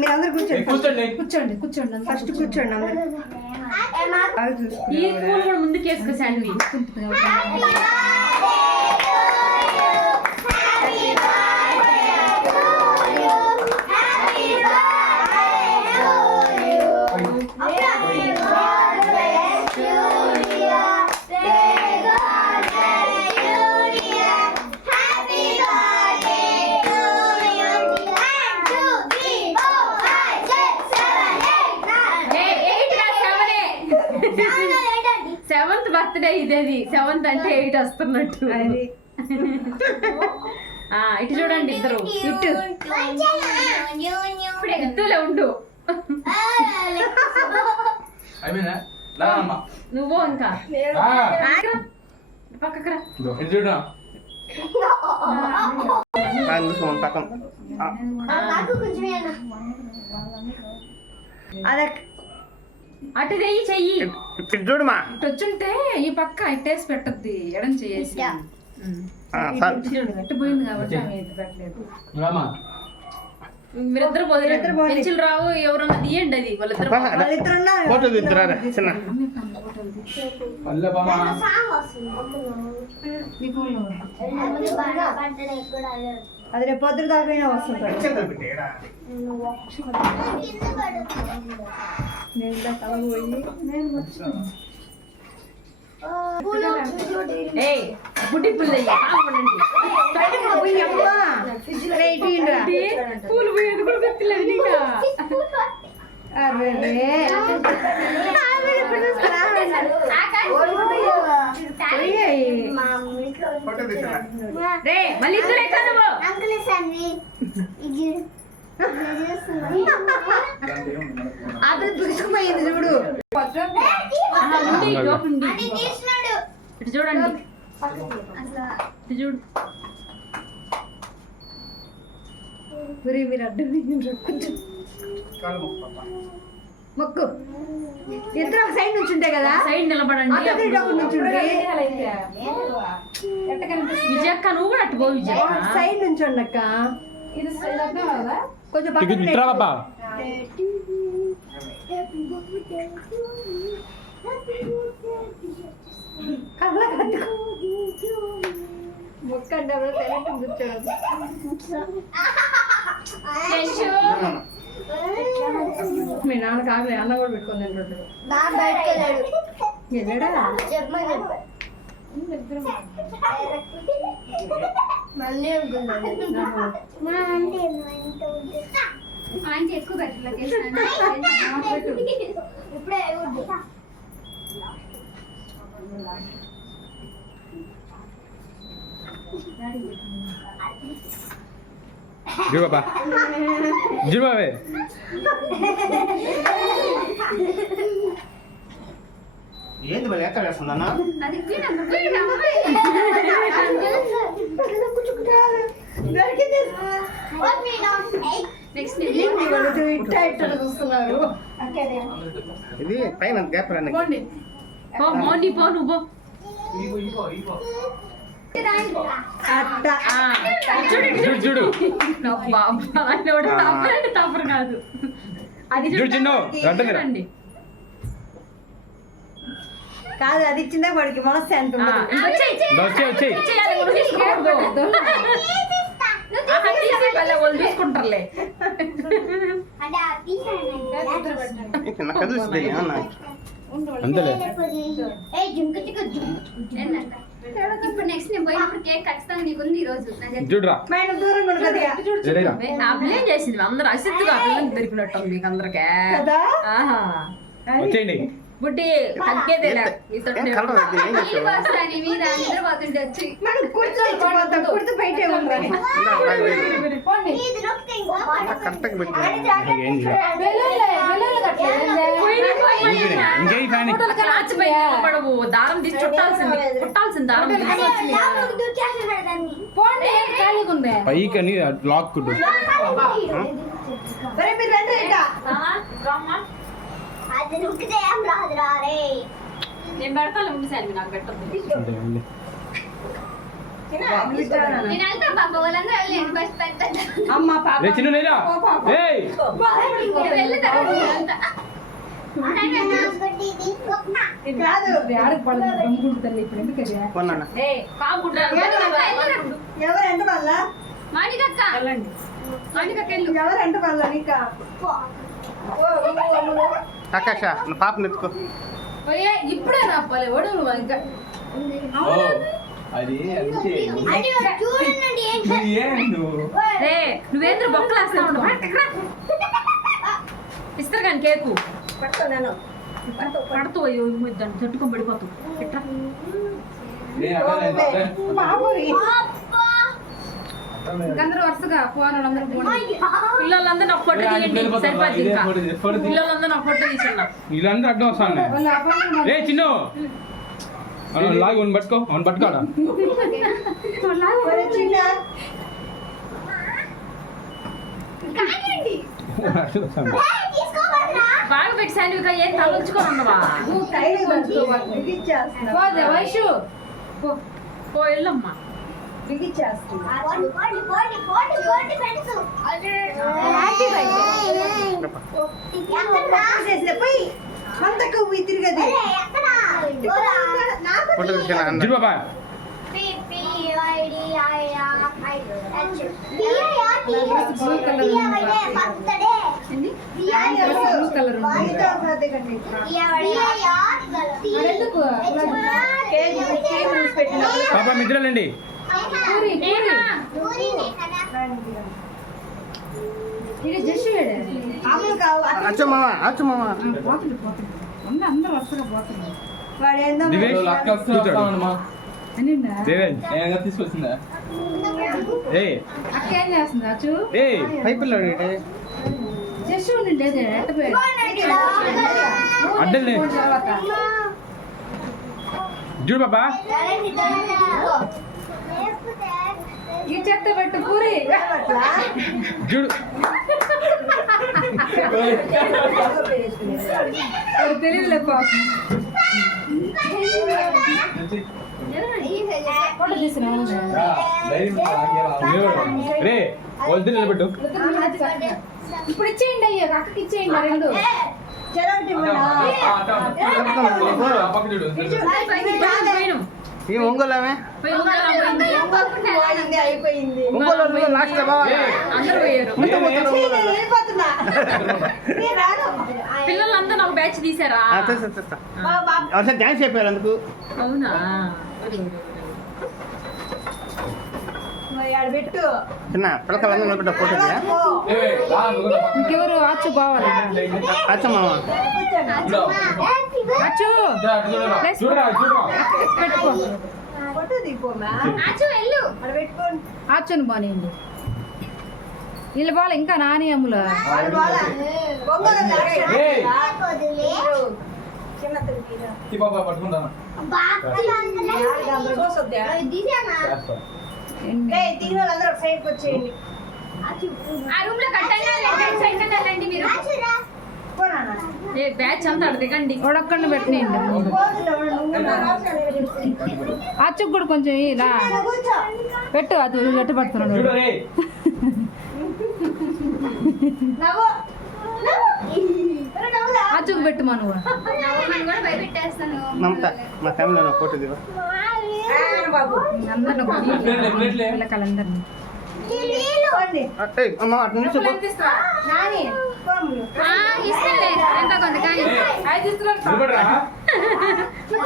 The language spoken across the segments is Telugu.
మీరందరూ కూర్చోండి కూర్చోండి కూర్చోండి ఫస్ట్ కూర్చోండి అందరూ. ఈ పూలు కూడా ముందుకు వేసుకో శాండ్వి. సెవెంత్ బర్త్డే ఇదేది. 7th అంటే 8 వస్తున్నట్టు. ఇటు చూడండి ఇద్దరు. ఇటు ఇద్దరులే ఉండు. నువ్వు ఇంకా పక్కకు రా. అటు చెయ్యి చెయ్యి చూడమా. ఇటు వచ్చుంటే ఈ పక్క ఇట్టేసి పెట్టద్ది ఎడం చేసి ఎట్టు పోయింది కాబట్టి పెట్టలేదు. మీరిద్దరు పెన్సిల్ రావు ఎవరన్నా తీయండి. అది వాళ్ళిద్దరు అది రేపు పొద్దున దాకా వస్తుంది. బుడ్డి పూలు పోయేది కూడా పెట్టలేదు నీకా. మళ్ళీ ఇద్దరు అది పుచ్చుకుపోయింది చూడు. ఇటు చూడండి ఇటు చూడు. మీరు అడ్డం మొక్కు ఇద్దరు ఒక సైడ్ నుంచి ఉంటాయి కదా. సైడ్ నిలబడండి. విజయక్క నువ్వు కూడా అట్టుకో. విజయక్క సైడ్ నుంచి ఉండక్క. కొంచెం మొక్క అంటే కూర్చోదు. మీ నాన్న కాగలే అన్న కూడా పెట్టుకుంది. వెళ్ళాడా మళ్ళీ ఆంటీ ఎక్కువ పెట్టలేదు. ఇప్పుడే బాబా బాబే ఏంది మళ్ళీ ఎక్కడ వేస్తుందన్నా? ఇది పైన గ్యాప్ రండి. చూడు తప్పరు కాదు. అది చూడండి కాదు అది ఇచ్చిందే వాడికి మనశ్శాంతి. తీసుకుంటారులే. అంతలే ఇప్పుడు నెక్స్ట్ నేను పోయినప్పుడు కేక్ ఖచ్చితంగా నీకుంది ఈ రోజు. చూడరా అప్లై చేసింది అందరూ అసిత్తుగా అప్లై దొరికినట్టు మీకు అందరికీ. వచ్చేయండి బుడ్డి తగ్గేదేలా మీద అందరూ పోతుంటే వచ్చి దారం తీసి చుట్టాల్సింది దారం పైకని లాక్ నేను పెడతాను ముందు సార్ నాకు పెట్టదు. నేను వెళ్తా పాప వాళ్ళందరూ వెళ్ళలేదు బస్ పెద్ద అమ్మ పాప రే చిన్న నేరా ఏయ్ వెళ్తా కాదు ఆడకు పడదు గమ్ముకుంటు తల్లి ఇప్పుడు ఎందుకు అది కొన్నా ఎవరంటే వాళ్ళ మాణికక్క వెళ్ళండి మాణికక్క వెళ్ళు ఎవరంటే వాళ్ళ నీకా ఆకాశ నా పాపని ఎత్తుకో పోయే ఇప్పుడే నా పలే ఓడు నువ్వు ఇంకా అది అంతే చూడండి రే నువ్వేంద్ర బొక్కలు వేస్తా ఉండవు ఇస్తారు కానీ కేకు పట్టుకున్నాను పడుతూ దాన్ని తట్టుకొని పడిపోతావు ఇట్లా బాబురి అందరూ వరుసగా ఫోన్ వాళ్ళందరూ పిల్లలందరూ నాకు ఫోటో తీయండి సరిపోద్ది ఇంకా పిల్లలందరూ నాకు ఫోటో తీసన్నా వీళ్ళందరూ అడ్డం వస్తాను వాళ్ళ అబ్బాయి రే చిన్ను లాగి వన్ పట్టుకో వన్ పట్టుకోడా చిన్న బాగా పెట్టి శాండ్విక ఏం తలొచ్చుకొని ఉండవా నువ్వు కైలు బిగిచ్చేస్తున్నా పోదే వైషు పో వెళ్ళమ్మా బిగిచ్చేస్తున్నా పోయి అంతకు తిరిగది ఫోటో తీసుకున్నా జిడు బాబా బ్లూ కలర్ ఎందుకు పాపా మిత్రులండి పూరి పూరి ఇది జస్ట్ వేడే ఆమె కావు అచ్చు మామ పోతుంది పోతుంది అందరూ వరుసగా పోతుంది వాడు ఏందో దివేష్ కూర్చోడు అనిందా దేవేన్ తీసుకొచ్చిందా ఏయ్ అక్క ఏం చేస్తుంది అచ్చు ఏయ్ పైపుల్లో జస్ట్ ఉండి ఎట్ట పోయాడు అడ్డలే తర్వాత చూడు బాబా ఈ చెత్త పెట్టు పూరి చూడు తెలియదులే పాపం ఫోటో తీసిన రే వద్దు నిలబెట్టు ఇప్పుడు ఇచ్చేయండి అయ్యా అక్కకి ఇచ్చేయండి రెండు చెరొకటి ఇవ్వనా? ఈ ఒంగోలమే వాడింది అయిపోయింది ఒంగోలు లాస్ట్ బావా అందరూ పోయారు నేను వెళ్ళిపోతున్నా నేను రాను పిల్లలందరూ నాకు బ్యాచ్ తీసారా ఒకసారి డ్యాన్స్ చెప్పారు అందుకు అవునా మరి ఆడ పెట్టు చిన్న పిల్లకలందరూ నిలబెట్ట ఫోటో ఇంకెవరు అచ్చు బావాలి అచ్చు మామ అచ్చు చూడరా చూడరా పెట్టుకో ఫోటో దిగిపోమా ఆచు వెళ్ళు ఆడ పెట్టుకోండి అచ్చుని బానేయండి వీళ్ళు బాగా ఇంకా నాని అమ్ములు వాడు బాలా బొమ్మలు ఏయ్. చిన్న తిరిగిరా బాబా పట్టుకుంటాను ఏయ్ తిరిగి వాళ్ళందరూ ఒక సైడ్కి వచ్చేయండి ఆ రూమ్ లో కట్టండి మీరు పోనా ఏ బ్యాచ్ అంతా అక్కడ దిగండి ఒడొక్కడిని పెట్టినండి అచ్చుకు కూడా కొంచెం ఇలా కూర్చో పెట్టు అది ఎట్టు పడుతున్నాడు చూడు రే నవ్వు నవ్వురా అచ్చుకు పెట్టు మా నువ్వు కూడా భయపెట్టేస్తాను మమత మా ఫ్యామిలీలో ఫోటో దిగు బాబు అందరిని ఒక పిల్లకాయలందరినీ పోండి అమ్మ అటు నుంచి నాని పోము ఇస్తాలే ఎంత కొంత కానీ నిలబడరా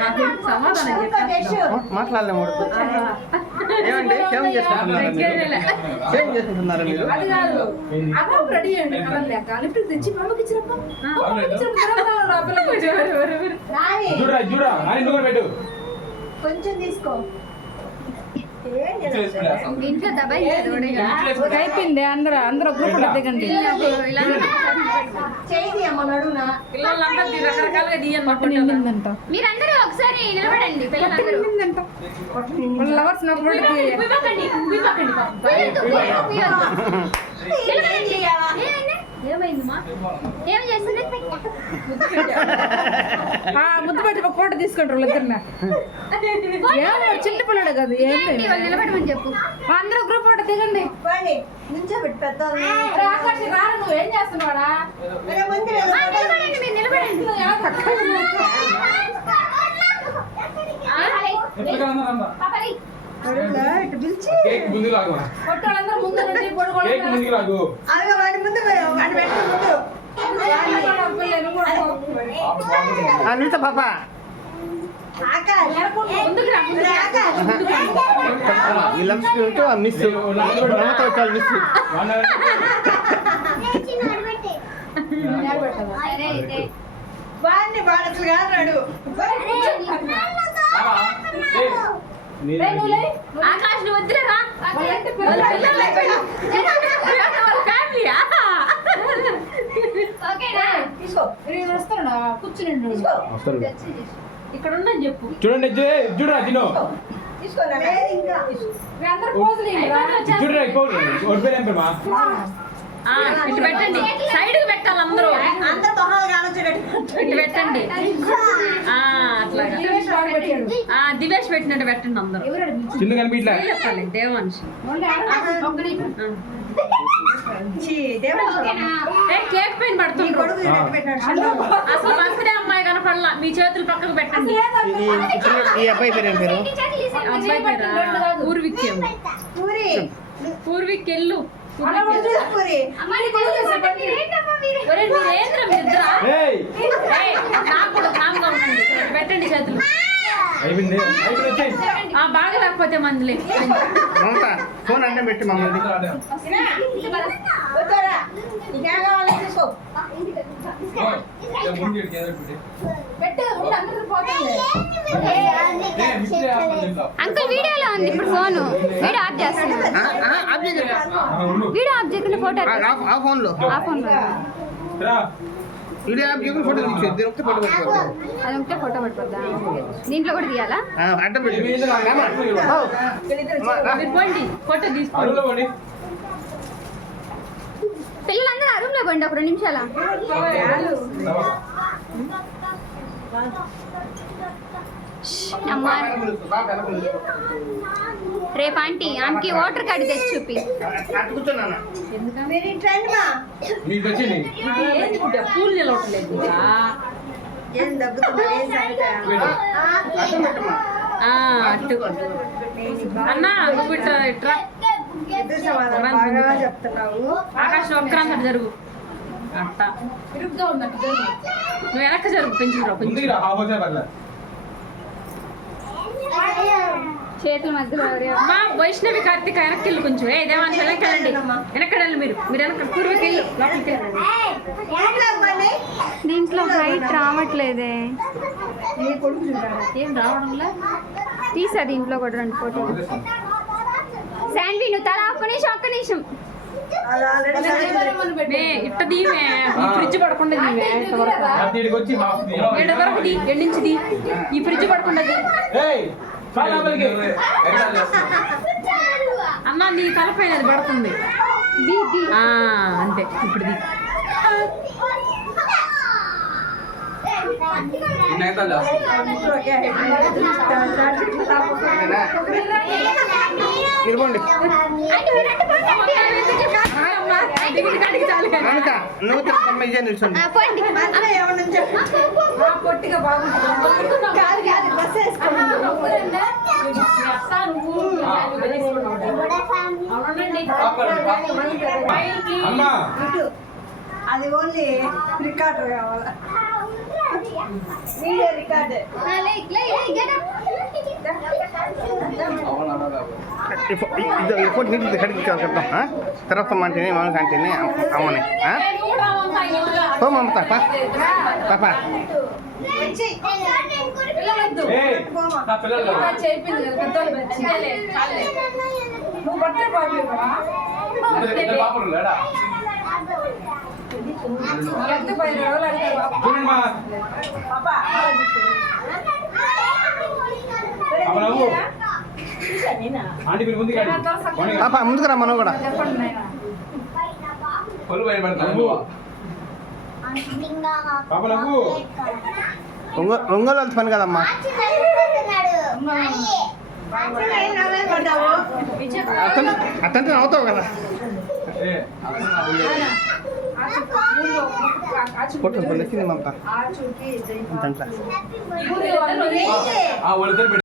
నాకు సమాధానం చెప్పాను మాట్లాడలేము ఏమండి సేవం చేసుకుంటున్నారా సేవం చేసుకుంటున్నారా మీరు అది కాదు అమ్మ రెడీ అండి కలర్ లేక లిఫ్ట్ తెచ్చి మమ్మకి ఇచ్చినప్ప నాని చూడరా చూడరా అని నువ్వు కూడా పెట్టు కొంచెం తీసుకో ఏం ఇంట్లో దబాయించారు అయిపోయింది అందరూ గ్రూప్ దిగండి చేయి అమ్మ నడునా పిల్లలందరూ రకరకాలుగా తీయండి పట్టు నిండిందంట మీరందరూ ఒకసారి నిలబడండి పిల్లలందరూ నిండిందంట వాళ్ళ లవర్స్ నా ఫోటో నిలబడండి. ఏమైంది? ఏమైందమ్మా ఏం చేస్తుంది ముద్దు పెట్టి ఒక ఫోటో తీసుకుంటారు వాళ్ళిద్దరిన చిన్న పిల్లడు కదా ఏంటి వాళ్ళు నిలబడమని చెప్పు అందరూ గ్రూప్ ఫోటో దిగండి అరే ఆకాశ్ రారా నువ్వు ఏం చేస్తున్నావాడా నిలబడండి, మీరు నిలబడండి. పాపరి. కేక్ ముందుకు లాగు కొట్టాలందరూ ముందు నుండి పొడుగు కేక్ ముందుకు లాగు నిలుస్తా పాప ఈ లవ్ స్పిరిట్ మిస్ నమ్మతో వచ్చాలి మిస్ సరే అయితే. ఆకాశ్ నువ్వు వద్దులేరా ఫ్యామిలీయా ఓకేనా వస్తాడా కూర్చుని ఇక్కడ ఉండని చెప్పు చూడండి చూడరా తిను అందరూ పోజులు చూడరా ఓడిపోయామా ఇటు పెట్టండి సైడ్ కి పెట్టాలి అందరూ ఇటు పెట్టండి అట్లా దివేష్ పెట్టినట్టు పెట్టండి అందరూ చిన్న కనిపించలే చెప్పాలి దేవాంశ్ కేక్ పైన పడుతుండ్రు అసలు బర్త్డే అమ్మాయి కనపడలా మీ చేతులు పక్కకు పెట్టండి ఈ అబ్బాయి పేరు ఏం పేరు అబ్బాయి పేరా? పూర్విక్ ఎల్లు పెట్టండి చేతులు అయిపోయింది బాగా లేకపోతే మందులే మమత ఫోన్ అంటే పెట్టి మమ్మల్ని అంకుల్ వీడియోలో ఉంది ఇప్పుడు ఫోన్ వీడియో ఆఫ్ చేస్తున్నా వీడియో ఆఫ్ చేయకుండా ఫోటో ఆ ఫోన్లో ఆ ఫోన్లో వీడియో యాప్ చేయకుండా ఫోటో తీసేది ఒకటి ఫోటో పెట్టుకోవాలి అది ఉంటే ఫోటో పడిపోద్దా దీంట్లో కూడా తీయాలా అడ్డం పెట్టి మీరు పోండి ఫోటో తీసుకోండి పిల్లలందరూ ఆ రూమ్ లో పోండి ఒక 2 నిమిషాల అమ్మా రేపు ఆంటీ ఆమెకి ఓటర్ కార్డు తెచ్చి చూపి కూర్చున్నా మీకు వచ్చింది పూలు నిలవట్లేదు అట్టు అన్నా నువ్వు ఇట్రా ఆకాశం ఒక్కరంత జరుగు అట్ట ఇరుగ్గా ఉన్నట్టు నువ్వు వెనక్కి జరుగు పెంచుకురా ముందుకు రా హాఫ్ వచ్చే పర్లేదు చేతుల మధ్యలో అమ్మా వైష్ణవి కార్తిక వెనక్కి వెళ్ళి కొంచెం దేవాన్ని వెనక్కి వెళ్ళండి వెనక్కి వెళ్ళండి మీరు వెనక పూర్వకి వెళ్ళు లోపలికి వెళ్ళండి దీంట్లో హైట్ రావట్లేదే ఏం రావడంలా తీసా దీంట్లో కూడా 2 ఫోటోలు శాండ్వి నువ్వు తల ఒక్క నిమిషం ఇట్ట దీమే ఈ ఫ్రిడ్జ్ పడకుండా దీమే దీనికి వచ్చి హాఫ్ ఏడు వరకు దీ ఎండించి ఈ ఫ్రిడ్జ్ పడకుండా అన్న నీ తలపైన అది పడుతుంది అంతే ఇప్పుడు దీ నిలబడి నువ్వు తిరగమ్మ నిల్చోండి పొట్టిగా అమ్మా అది ఓన్లీ రికార్డర్ కావాలా వీడియో రికార్డే ఫోటో నీళ్ళు కడిగి చెప్తాం తర్వాత మంటేనే మనం కంటేనే అమ్మని ఓ మమత పాప నా పిల్లలు చెప్పింది కదా నువ్వు బర్త్డే బాబు పాపలు లేడా ఎంత 10 రోజులు అడిగారు చూడండి మా ఆంటీ మీరు ముందుకు పాప ముందుకు రా మనం కూడా చెప్పండి నాయన పళ్ళు బయట పడతాను పాప నాకు ఒంగోలు అంత పని కదమ్మా. అతంటే అవుతావు కదా. కొట్టు కొట్టింది మమత అంత వాళ్ళిద్దరు